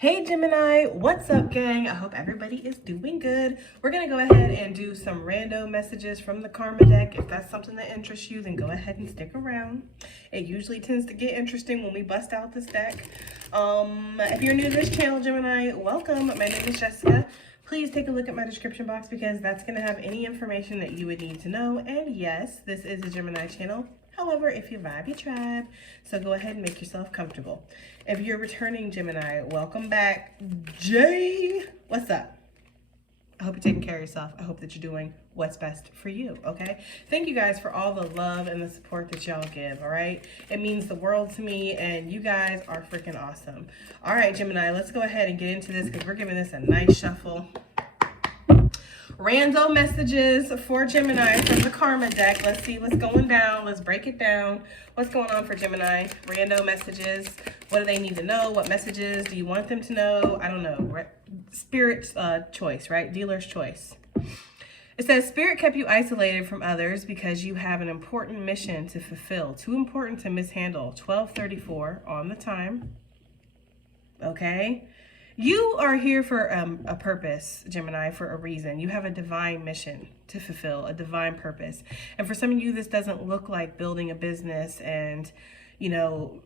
Hey Gemini, what's up gang? I hope everybody is doing good. We're gonna go ahead and do some random messages from the Karma deck. If that's something that interests you, then go ahead and stick around. It usually tends to get interesting when we bust out this deck. If you're new to this channel, Gemini, welcome. My name is Jessica. Please take a look at my description box because that's gonna have any information that you would need to know. And yes, this is a Gemini channel. However, if you vibe, you tribe. So go ahead and make yourself comfortable. If you're returning Gemini, welcome back. Jay, what's up? I hope you're taking care of yourself. I hope that you're doing what's best for you, okay? Thank you guys for all the love and the support that y'all give, all right? It means the world to me, and you guys are freaking awesome. All right, Gemini, let's go ahead and get into this because we're giving this a nice shuffle. Random messages for Gemini from the Karma deck. Let's see what's going down. Let's break it down. What's going on for Gemini? Random messages. What do they need to know? What messages do you want them to know? I don't know. Spirit's choice, right? Dealer's choice. It says, Spirit kept you isolated from others because you have an important mission to fulfill. Too important to mishandle. 12:34 on the time. Okay. You are here for a purpose, Gemini, for a reason. You have a divine mission to fulfill, a divine purpose. And for some of you, this doesn't look like building a business and, you know,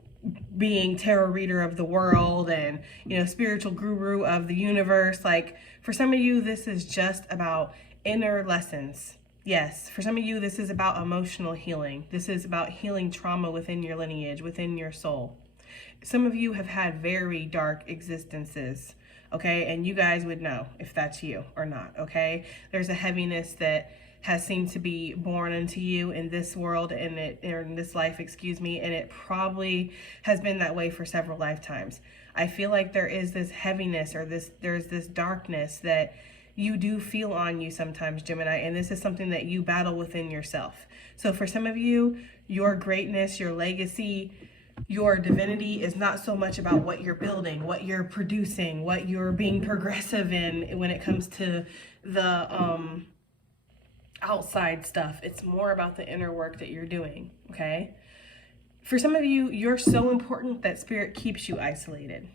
being tarot reader of the world and, you know, spiritual guru of the universe. Like, for some of you, this is just about inner lessons. Yes, for some of you, this is about emotional healing. This is about healing trauma within your lineage, within your soul. Some of you have had very dark existences, okay? And you guys would know if that's you or not, okay? There's a heaviness that has seemed to be born into you in this world and in this life, excuse me, and it probably has been that way for several lifetimes. I feel like there is this heaviness or there's this darkness that you do feel on you sometimes, Gemini, and this is something that you battle within yourself. So for some of you, your greatness, your legacy, your divinity is not so much about what you're building, what you're producing, what you're being progressive in when it comes to the outside stuff. It's more about the inner work that you're doing, okay? For some of you, you're so important that Spirit keeps you isolated,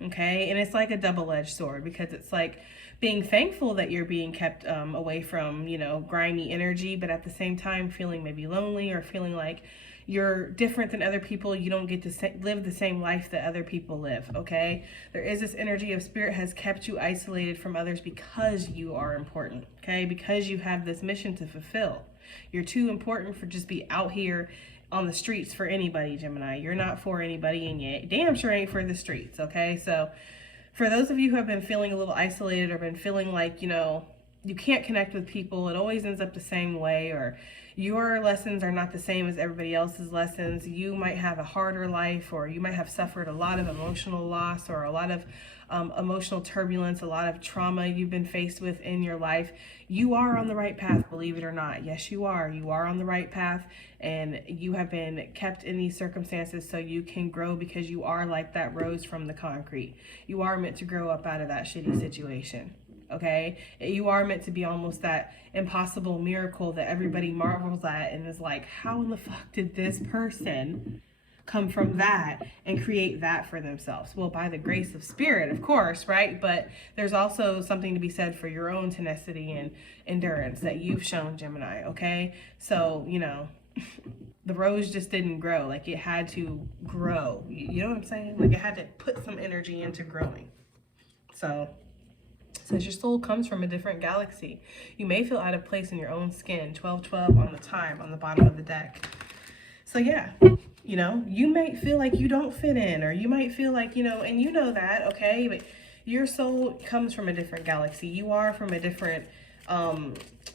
okay? And it's like a double-edged sword because it's like being thankful that you're being kept away from, you know, grimy energy, but at the same time feeling maybe lonely or feeling like you're different than other people. You don't get to live the same life that other people live, okay? There is this energy of Spirit has kept you isolated from others because you are important, okay? Because you have this mission to fulfill. You're too important for just be out here on the streets for anybody, Gemini. You're not for anybody, and you damn sure ain't for the streets, okay? So for those of you who have been feeling a little isolated or been feeling like, you know, you can't connect with people, it always ends up the same way, or your lessons are not the same as everybody else's lessons. You might have a harder life, or you might have suffered a lot of emotional loss or a lot of emotional turbulence, a lot of trauma you've been faced with in your life. You are on the right path, believe it or not. Yes, you are. You are on the right path, and you have been kept in these circumstances so you can grow because you are like that rose from the concrete. You are meant to grow up out of that shitty situation. Okay, you are meant to be almost that impossible miracle that everybody marvels at and is like, how in the fuck did this person come from that and create that for themselves? Well, by the grace of Spirit, of course, right? But there's also something to be said for your own tenacity and endurance that you've shown, Gemini, okay? So, you know, the rose just didn't grow. Like, it had to grow. You know what I'm saying? Like, it had to put some energy into growing. So since your soul comes from a different galaxy, you may feel out of place in your own skin. 12:12 on the time on the bottom of the deck. So yeah, you know, you might feel like you don't fit in, or you might feel like, you know, and you know that, okay? But your soul comes from a different galaxy. You are from a different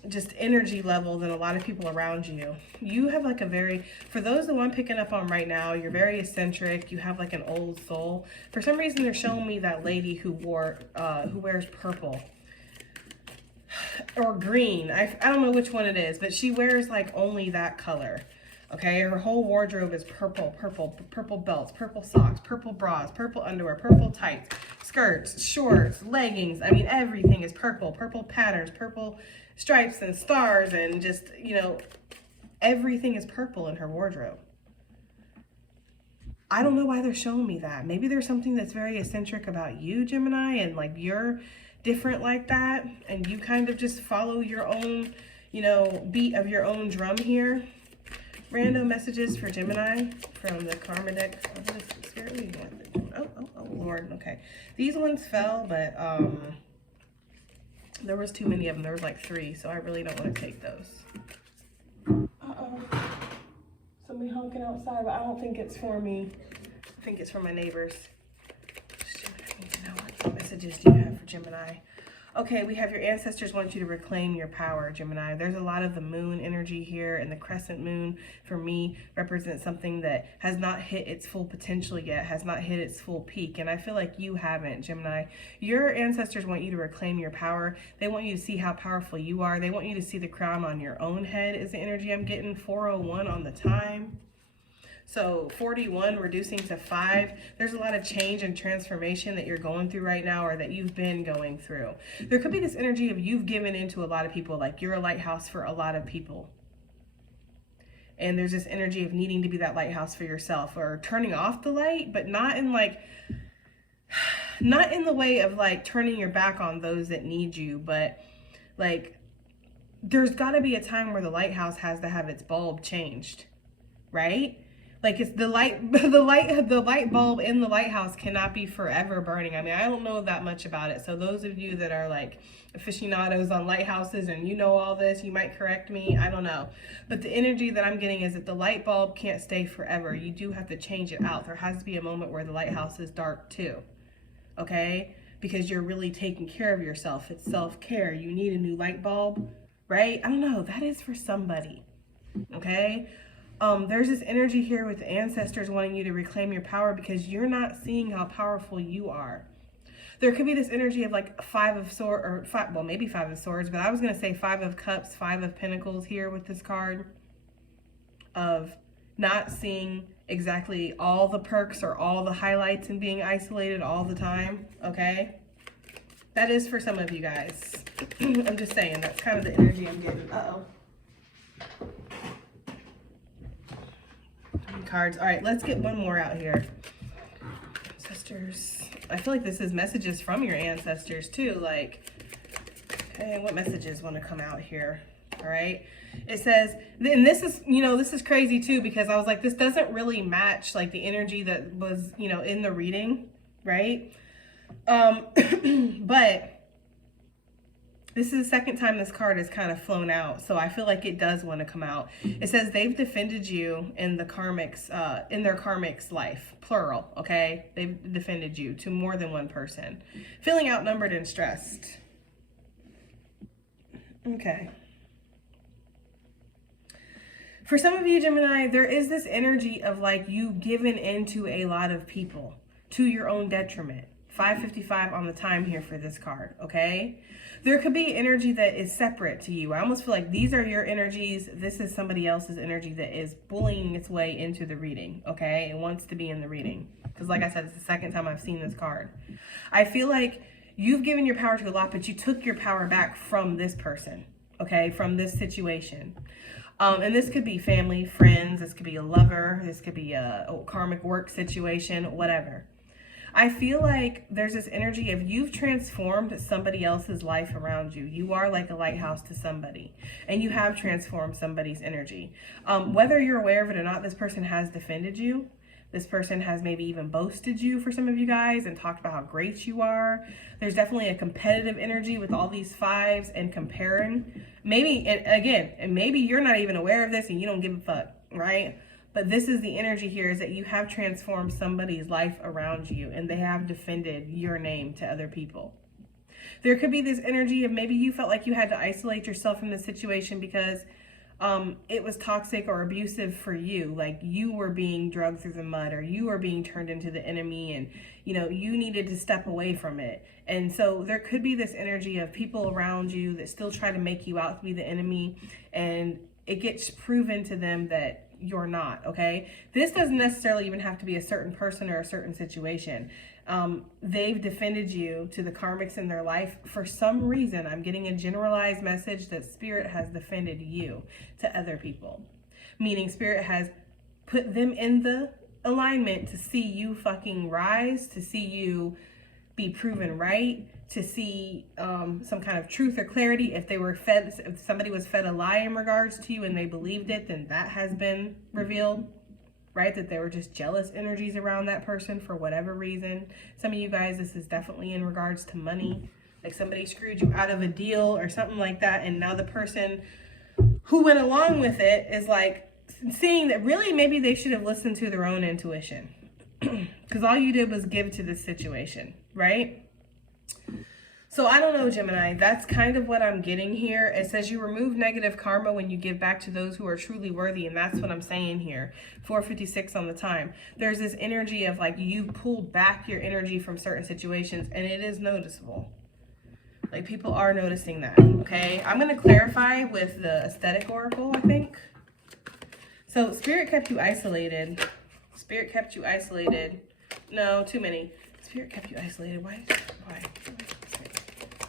just energy level than a lot of people around you. You have like a very, for those that I'm picking up on right now, you're very eccentric. You have like an old soul. For some reason, they're showing me that lady who wears purple or green. I don't know which one it is, but she wears like only that color. Okay, her whole wardrobe is purple belts, purple socks, purple bras, purple underwear, purple tights, skirts, shorts, leggings. I mean, everything is purple patterns, purple stripes and stars, and just, you know, everything is purple in her wardrobe. I don't know why they're showing me that. Maybe there's something that's very eccentric about you, Gemini, and like you're different like that, and you kind of just follow your own, you know, beat of your own drum here. Random messages for Gemini from the Karma deck. Oh, Lord. Okay. These ones fell, but there was too many of them. There was like 3, so I really don't want to take those. Uh-oh. Somebody honking outside, but I don't think it's for me. I think it's for my neighbors. I need to know what messages do you have for Gemini? Okay, we have your ancestors want you to reclaim your power, Gemini. There's a lot of the moon energy here, and the crescent moon, for me, represents something that has not hit its full potential yet, has not hit its full peak, and I feel like you haven't, Gemini. Your ancestors want you to reclaim your power. They want you to see how powerful you are. They want you to see the crown on your own head is the energy I'm getting. 401 on the time. So 41 reducing to 5, there's a lot of change and transformation that you're going through right now, or that you've been going through. There could be this energy of you've given into a lot of people, like you're a lighthouse for a lot of people. And there's this energy of needing to be that lighthouse for yourself, or turning off the light, but not in like, not in the way of like turning your back on those that need you, but like there's got to be a time where the lighthouse has to have its bulb changed, right? Like it's the light bulb in the lighthouse cannot be forever burning. I mean, I don't know that much about it. So those of you that are like aficionados on lighthouses and you know all this, you might correct me. I don't know. But the energy that I'm getting is that the light bulb can't stay forever. You do have to change it out. There has to be a moment where the lighthouse is dark too. Okay? Because you're really taking care of yourself. It's self-care. You need a new light bulb, right? I don't know. That is for somebody. Okay? There's this energy here with the ancestors wanting you to reclaim your power because you're not seeing how powerful you are. There could be this energy of like 5 of swords, or 5, well, maybe 5 of swords, but I was going to say 5 of cups, 5 of pentacles here with this card, of not seeing exactly all the perks or all the highlights and being isolated all the time. Okay. That is for some of you guys. I'm just saying, that's kind of the energy I'm getting. Cards. All right, let's get one more out here. Ancestors. I feel like this is messages from your ancestors too. Like, okay, what messages want to come out here? All right. It says, and this is, you know, this is crazy too, because I was like, this doesn't really match like the energy that was, you know, in the reading, right? But this is the second time this card has kind of flown out, so I feel like it does want to come out. It says they've defended you in the karmics, in their karmics life, plural, okay? They've defended you to more than one person. Feeling outnumbered and stressed. Okay. For some of you, Gemini, there is this energy of like you've given into a lot of people to your own detriment. 555 on the time here for this card, okay? There could be energy that is separate to you. I almost feel like these are your energies. This is somebody else's energy that is bullying its way into the reading, okay? It wants to be in the reading. Because like I said, it's the second time I've seen this card. I feel like you've given your power to a lot, but you took your power back from this person, okay? From this situation. And this could be family, friends. This could be a lover. This could be a karmic work situation, whatever. I feel like there's this energy of you've transformed somebody else's life around you. You are like a lighthouse to somebody, and you have transformed somebody's energy. Whether you're aware of it or not, this person has defended you. This person has maybe even boasted you for some of you guys and talked about how great you are. There's definitely a competitive energy with all these 5s and comparing. Maybe, and again, and maybe you're not even aware of this and you don't give a fuck, right? But this is the energy here, is that you have transformed somebody's life around you and they have defended your name to other people. There could be this energy of maybe you felt like you had to isolate yourself from the situation because it was toxic or abusive for you. Like you were being dragged through the mud, or you were being turned into the enemy, and you know, you needed to step away from it. And so there could be this energy of people around you that still try to make you out to be the enemy, and it gets proven to them that you're not, okay? This doesn't necessarily even have to be a certain person or a certain situation. They've defended you to the karmics in their life. For some reason, I'm getting a generalized message that Spirit has defended you to other people. Meaning Spirit has put them in the alignment to see you fucking rise, to see you be proven right, to see some kind of truth or clarity. If somebody was fed a lie in regards to you and they believed it, then that has been revealed, right? That there were just jealous energies around that person for whatever reason. Some of you guys, this is definitely in regards to money. Like somebody screwed you out of a deal or something like that, and now the person who went along with it is like seeing that really maybe they should have listened to their own intuition, because all you did was give to this situation, right? So I don't know, Gemini, that's kind of what I'm getting here. It says you remove negative karma when you give back to those who are truly worthy, and that's what I'm saying here. 456 on the time. There's this energy of like you pulled back your energy from certain situations, and it is noticeable. Like people are noticing that, okay? I'm going to clarify with the aesthetic oracle, I think. So Spirit kept you isolated. Spirit kept you isolated. No, too many. Spirit kept you isolated. Why?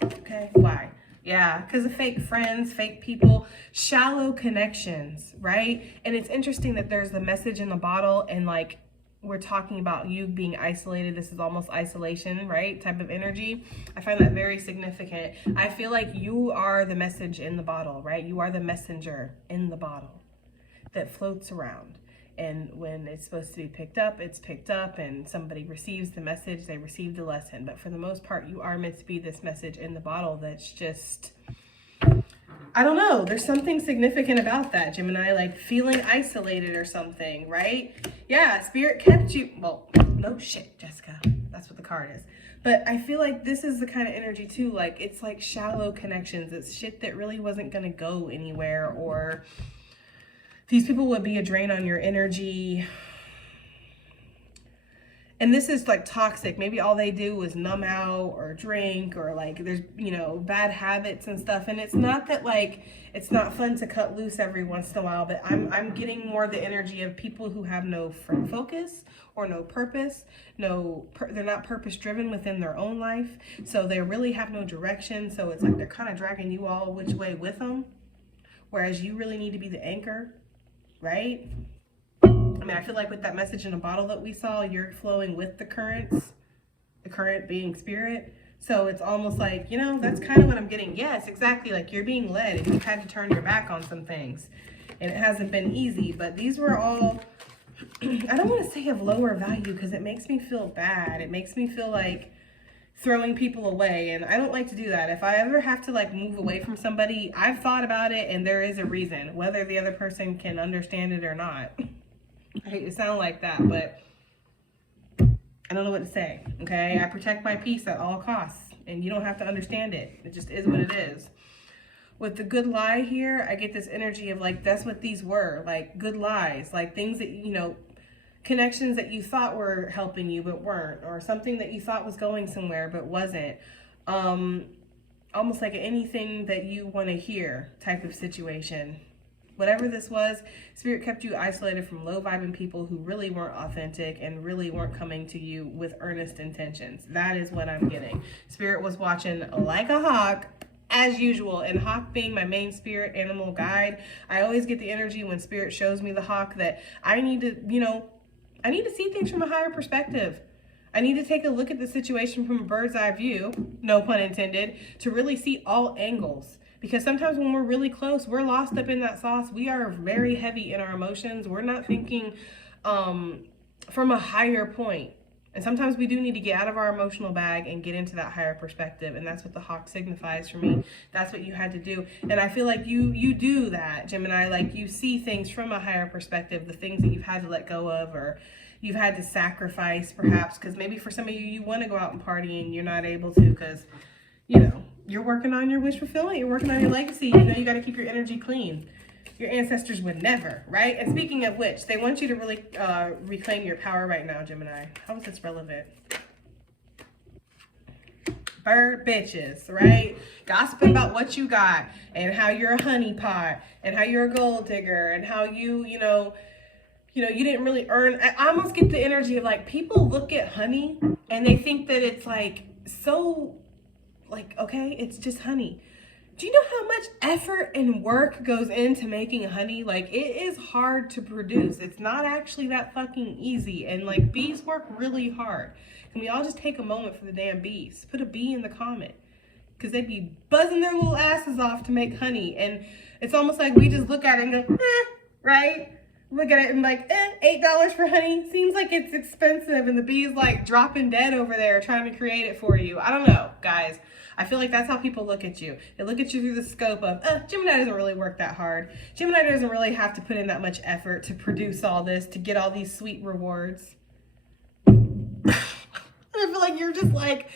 Okay, why? Yeah, because of fake friends, fake people, shallow connections, right? And it's interesting that there's the message in the bottle, and like we're talking about you being isolated. This is almost isolation, right? Type of energy. I find that very significant. I feel like you are the message in the bottle, right? You are the messenger in the bottle that floats around. And when it's supposed to be picked up, it's picked up, and somebody receives the message, they receive the lesson. But for the most part, you are meant to be this message in the bottle that's just, I don't know, there's something significant about that, Gemini, like feeling isolated or something, right? Yeah, Spirit kept you, well, no shit, Jessica, that's what the card is. But I feel like this is the kind of energy too, like it's like shallow connections. It's shit that really wasn't gonna go anywhere, or these people would be a drain on your energy. And this is like toxic. Maybe all they do is numb out or drink, or like there's, you know, bad habits and stuff. And it's not that like, it's not fun to cut loose every once in a while, but I'm getting more the energy of people who have no focus or no purpose. They're not purpose driven within their own life. So they really have no direction. So it's like they're kind of dragging you all which way with them. Whereas you really need to be the anchor, right? I mean, I feel like with that message in a bottle that we saw, you're flowing with the currents, the current being Spirit. So it's almost like, you know, that's kind of what I'm getting. Yes, exactly. Like you're being led and you've had to turn your back on some things. And it hasn't been easy, but these were all, I don't want to say of lower value because it makes me feel bad. It makes me feel like throwing people away, and I don't like to do that. If I ever have to like move away from somebody, I've thought about it, and there is a reason, whether the other person can understand it or not. I hate to sound like that, but I don't know what to say, okay? I protect my peace at all costs, and you don't have to understand it. It just is what it is. With the good lie here, I get this energy of like, that's what these were, like good lies, like things that, you know, connections that you thought were helping you but weren't, or something that you thought was going somewhere but wasn't. Almost like anything that you want to hear type of situation. Whatever this was, Spirit kept you isolated from low vibing people who really weren't authentic and really weren't coming to you with earnest intentions. That is what I'm getting. Spirit was watching like a hawk, as usual, and hawk being my main spirit animal guide, I always get the energy when Spirit shows me the hawk that I need to, you know, I need to see things from a higher perspective. I need to take a look at the situation from a bird's eye view, no pun intended, to really see all angles. Because sometimes when we're really close, we're lost up in that sauce. We are very heavy in our emotions. We're not thinking from a higher point. And sometimes we do need to get out of our emotional bag and get into that higher perspective. And that's what the hawk signifies for me. That's what you had to do. And I feel like you do that, Gemini. Like you see things from a higher perspective, the things that you've had to let go of, or you've had to sacrifice perhaps. Because maybe for some of you, you want to go out and party and you're not able to because, you know, you're working on your wish fulfillment. You're working on your legacy. You know, you got to keep your energy clean. Your ancestors would never, right? And speaking of which, they want you to really reclaim your power right now, Gemini. How is this relevant? Bird bitches, right? Gossiping about what you got and how you're a honeypot and how you're a gold digger and how you didn't really earn. I almost get the energy of like people look at honey and they think that it's like so like, okay, it's just honey. Do you know how much effort and work goes into making honey? Like, it is hard to produce. It's not actually that fucking easy. And like, bees work really hard. Can we all just take a moment for the damn bees? Put a bee in the comment. Because they'd be buzzing their little asses off to make honey. And it's almost like we just look at it and go, right? Look at it and like, $8 for honey. Seems like it's expensive. And the bee's like dropping dead over there trying to create it for you. I don't know, guys. I feel like that's how people look at you. They look at you through the scope of, Gemini doesn't really work that hard. Gemini doesn't really have to put in that much effort to produce all this, to get all these sweet rewards. I feel like you're just like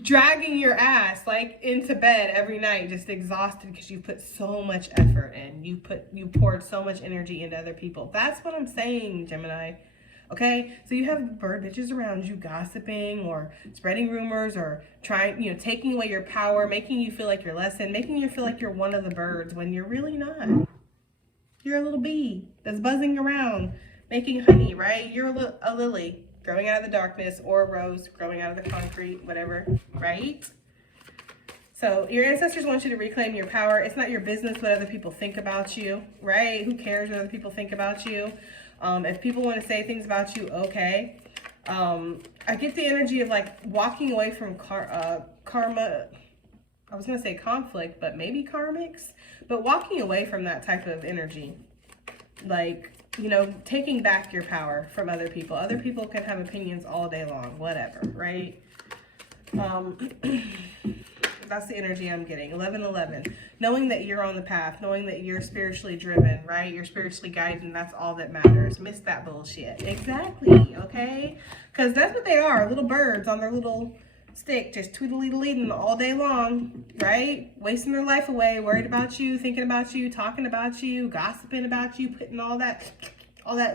dragging your ass like into bed every night, just exhausted because you put so much effort in. You poured so much energy into other people. That's what I'm saying, Gemini. Okay, so you have bird bitches around you gossiping or spreading rumors or trying, taking away your power, making you feel like you're less than, making you feel like you're one of the birds when you're really not. You're a little bee that's buzzing around, making honey, right? You're a lily growing out of the darkness, or a rose growing out of the concrete, whatever, right? So your ancestors want you to reclaim your power. It's not your business what other people think about you, right? Who cares what other people think about you? If people want to say things about you, okay. I get the energy of like walking away from karma. I was going to say conflict, but maybe karmics. But walking away from that type of energy. Like, taking back your power from other people. Other people can have opinions all day long, whatever, right? That's the energy I'm getting. 1111. Knowing that you're on the path, knowing that you're spiritually driven, right? You're spiritually guided, and that's all that matters. Miss that bullshit. Exactly, okay? Because that's what they are, little birds on their little stick, just tweedly-leading all day long, right? Wasting their life away, worried about you, thinking about you, talking about you, gossiping about you, putting all that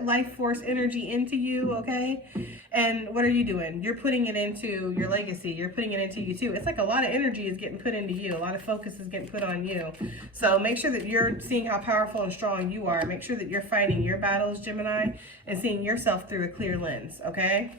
life force energy into you, okay? And what are you doing? You're putting it into your legacy. You're putting it into you too. It's like a lot of energy is getting put into you. A lot of focus is getting put on you. So make sure that you're seeing how powerful and strong you are. Make sure that you're fighting your battles, Gemini, and seeing yourself through a clear lens, okay?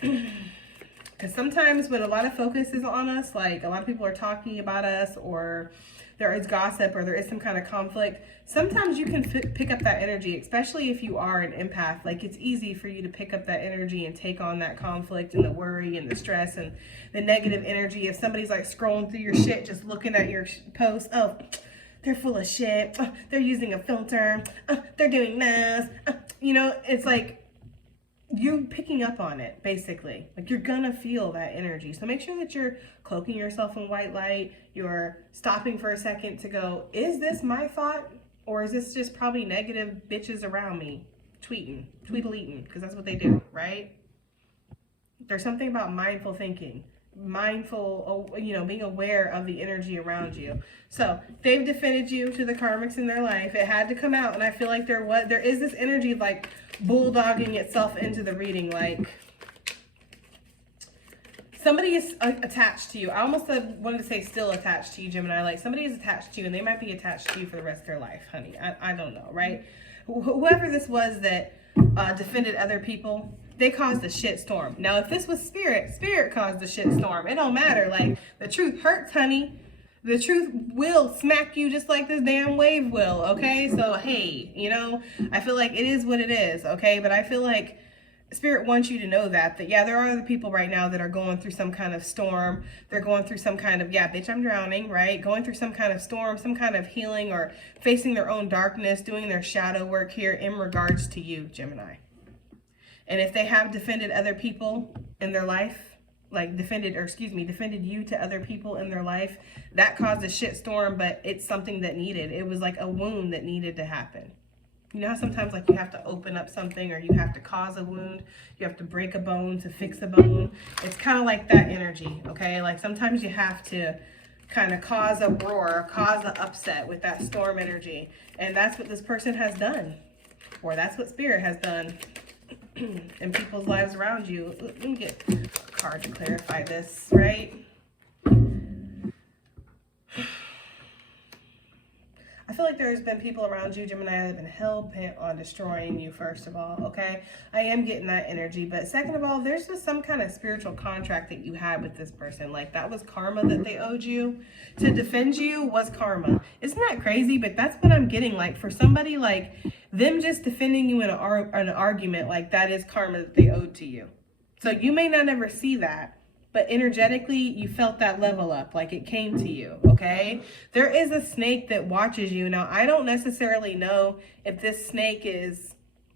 Because sometimes when a lot of focus is on us, like a lot of people are talking about us, or there is gossip, or there is some kind of conflict, sometimes you can pick up that energy, especially if you are an empath. Like, it's easy for you to pick up that energy and take on that conflict and the worry and the stress and the negative energy. If somebody's like scrolling through your shit, just looking at your posts, oh, they're full of shit, they're using a filter, they're doing this, it's like, you're picking up on it, basically. Like, you're gonna feel that energy. So make sure that you're cloaking yourself in white light. You're stopping for a second to go, is this my thought? Or is this just probably negative bitches around me tweedle-eating, because that's what they do, right? There's something about mindful thinking. Mindful, being aware of the energy around you. So they've defended you to the karmics in their life. It had to come out, and I feel like there is this energy like bulldogging itself into the reading. Like, somebody is attached to you. I almost wanted to say still attached to you, Gemini. Like, somebody is attached to you, and they might be attached to you for the rest of their life, honey. I don't know, right? Whoever this was that defended other people, they caused a shit storm. Now, if this was spirit caused a shit storm. It don't matter. Like, the truth hurts, honey. The truth will smack you just like this damn wave will, okay? So, hey, I feel like it is what it is, okay? But I feel like Spirit wants you to know that yeah, there are other people right now that are going through some kind of storm. They're going through some kind of, yeah, bitch, I'm drowning, right? Going through some kind of storm, some kind of healing, or facing their own darkness, doing their shadow work here in regards to you, Gemini. And if they have defended other people in their life, like defended you to other people in their life, that caused a shit storm, but it's something that needed. It was like a wound that needed to happen. You know how sometimes like you have to open up something, or you have to cause a wound, you have to break a bone to fix a bone. It's kind of like that energy, okay? Like, sometimes you have to kind of cause a roar, cause an upset with that storm energy. And that's what this person has done, or that's what Spirit has done in people's lives around you. Let me get a card to clarify this, right? I feel like there's been people around you, Gemini, that have been hell-bent on destroying you, first of all, okay? I am getting that energy. But second of all, there's just some kind of spiritual contract that you had with this person. Like, that was karma that they owed you. To defend you was karma. Isn't that crazy? But that's what I'm getting. Like, for somebody, like, them just defending you in an argument, like, that is karma that they owed to you. So you may not ever see that, but energetically, you felt that level up, like it came to you, okay? There is a snake that watches you. Now, I don't necessarily know if this snake is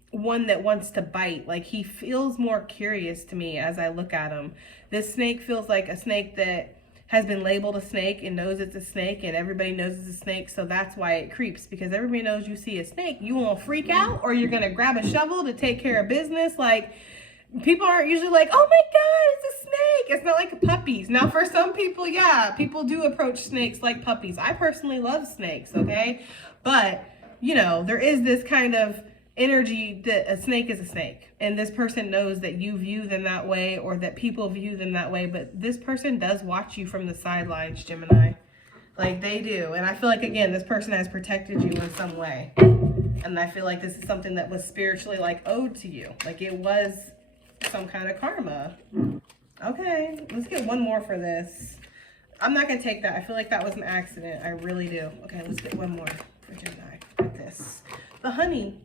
one that wants to bite. Like, he feels more curious to me as I look at him. This snake feels like a snake that has been labeled a snake and knows it's a snake, and everybody knows it's a snake, so that's why it creeps, because everybody knows you see a snake, you won't freak out, or you're gonna grab a shovel to take care of business. Like, people aren't usually like, oh my God, it's a snake. It's not like puppies. Now, for some people, yeah, people do approach snakes like puppies. I personally love snakes, okay? But, you know, there is this kind of energy that a snake is a snake. And this person knows that you view them that way, or that people view them that way. But this person does watch you from the sidelines, Gemini. Like, they do. And I feel like, again, this person has protected you in some way. And I feel like this is something that was spiritually, like, owed to you. Like, it was some kind of karma. Okay, let's get one more for this. I'm not gonna take that. I feel like that was an accident. I really do. Okay, let's get one more for Gemini with this. The honey.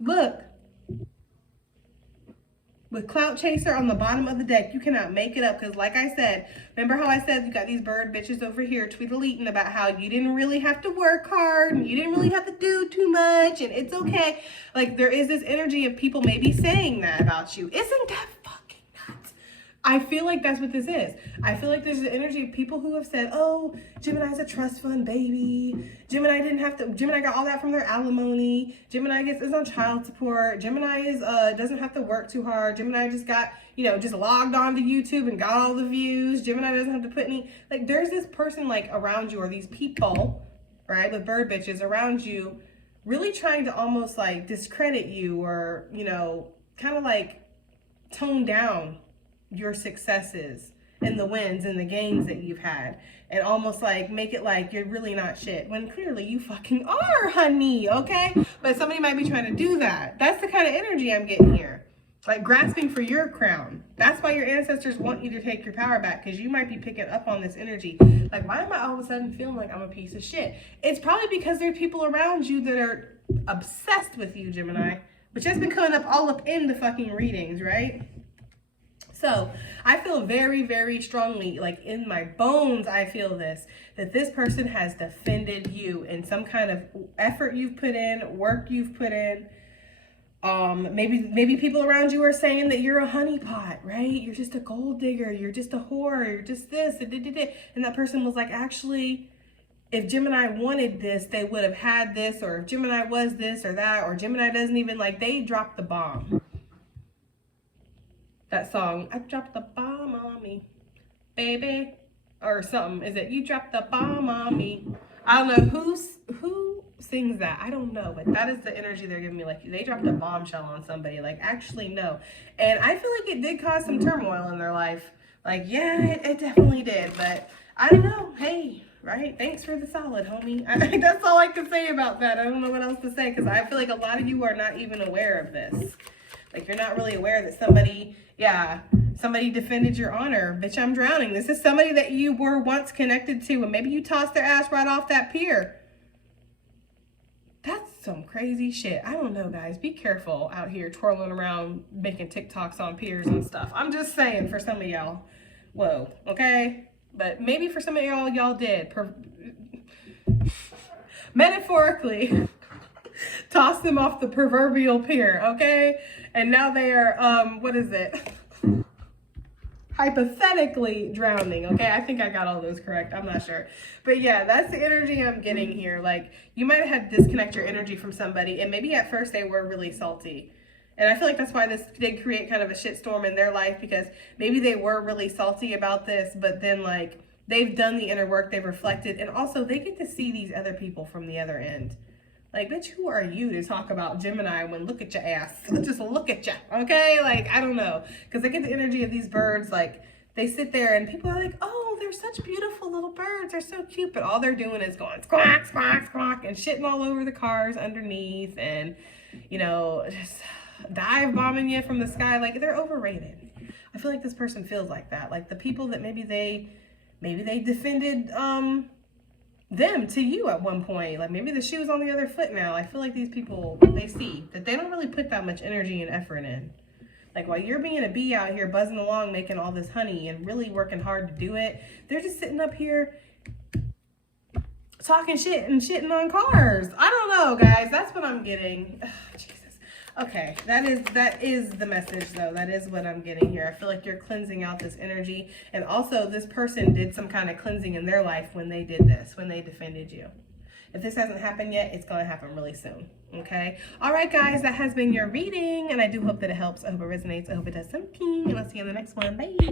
Look. With Clout Chaser on the bottom of the deck, you cannot make it up, because like I said, remember how I said you got these bird bitches over here tweetleating about how you didn't really have to work hard and you didn't really have to do too much and it's okay. Like, there is this energy of people maybe saying that about you. Isn't that fucking nuts? I feel like that's what this is. I feel like there's an energy of people who have said, oh, Gemini's a trust fund baby. Gemini got all that from their alimony. Gemini is on child support. Gemini doesn't have to work too hard. Gemini just got, just logged on to YouTube and got all the views. Gemini doesn't have to put any, like, there's this person like around you, or these people, right, with bird bitches around you, really trying to almost like discredit you, or, kind of like tone down your successes and the wins and the gains that you've had, and almost like make it like you're really not shit, when clearly you fucking are, honey, okay? But somebody might be trying to do that. That's the kind of energy I'm getting here. Like, grasping for your crown. That's why your ancestors want you to take your power back, because you might be picking up on this energy. Like, why am I all of a sudden feeling like I'm a piece of shit? It's probably because there's people around you that are obsessed with you, Gemini, which has been coming up all up in the fucking readings, right? So I feel very, very strongly, like in my bones, I feel this, that this person has defended you in some kind of effort you've put in, work you've put in. Maybe people around you are saying that you're a honeypot, right? You're just a gold digger. You're just a whore. You're just this. And that person was like, actually, if Gemini wanted this, they would have had this. Or if Gemini was this or that, or Gemini doesn't even, like, they dropped the bomb. That song, I dropped the bomb on me, baby, or something. Is it you dropped the bomb on me? I don't know who sings that. I don't know, but that is the energy they're giving me. Like, they dropped a bombshell on somebody. Like, actually, no. And I feel like it did cause some turmoil in their life. Like, yeah, it definitely did. But I don't know. Hey, right? Thanks for the solid, homie. That's all I can say about that. I don't know what else to say, because I feel like a lot of you are not even aware of this. Like, you're not really aware that somebody defended your honor. Bitch, I'm drowning. This is somebody that you were once connected to, and maybe you tossed their ass right off that pier. That's some crazy shit. I don't know, guys. Be careful out here twirling around making TikToks on piers and stuff. I'm just saying, for some of y'all. Whoa, okay? But maybe for some of y'all did. Metaphorically. Toss them off the proverbial pier, okay? And now they are, what is it? Hypothetically drowning, okay? I think I got all those correct. I'm not sure. But yeah, that's the energy I'm getting here. Like, you might have had to disconnect your energy from somebody, and maybe at first they were really salty. And I feel like that's why this did create kind of a shitstorm in their life, because maybe they were really salty about this, but then, like, they've done the inner work, they've reflected, and also they get to see these other people from the other end. Like, bitch, who are you to talk about Gemini when look at your ass? Just look at you, okay? Like, I don't know. Because I get the energy of these birds, like, they sit there and people are like, oh, they're such beautiful little birds. They're so cute. But all they're doing is going squawk, squawk, squawk, and shitting all over the cars underneath, and, you know, just dive bombing you from the sky. Like, they're overrated. I feel like this person feels like that. Like the people that maybe they defended them to you at one point. Like maybe the shoe's on the other foot now. I feel like these people, they see that they don't really put that much energy and effort in. Like while you're being a bee out here buzzing along, making all this honey and really working hard to do it, they're just sitting up here talking shit and shitting on cars. I don't know, guys. That's what I'm getting. Ugh, Jesus. Okay, that is the message, though. That is what I'm getting here. I feel like you're cleansing out this energy. And also, this person did some kind of cleansing in their life when they did this, when they defended you. If this hasn't happened yet, it's going to happen really soon. Okay? All right, guys. That has been your reading. And I do hope that it helps. I hope it resonates. I hope it does something. And I'll see you in the next one. Bye.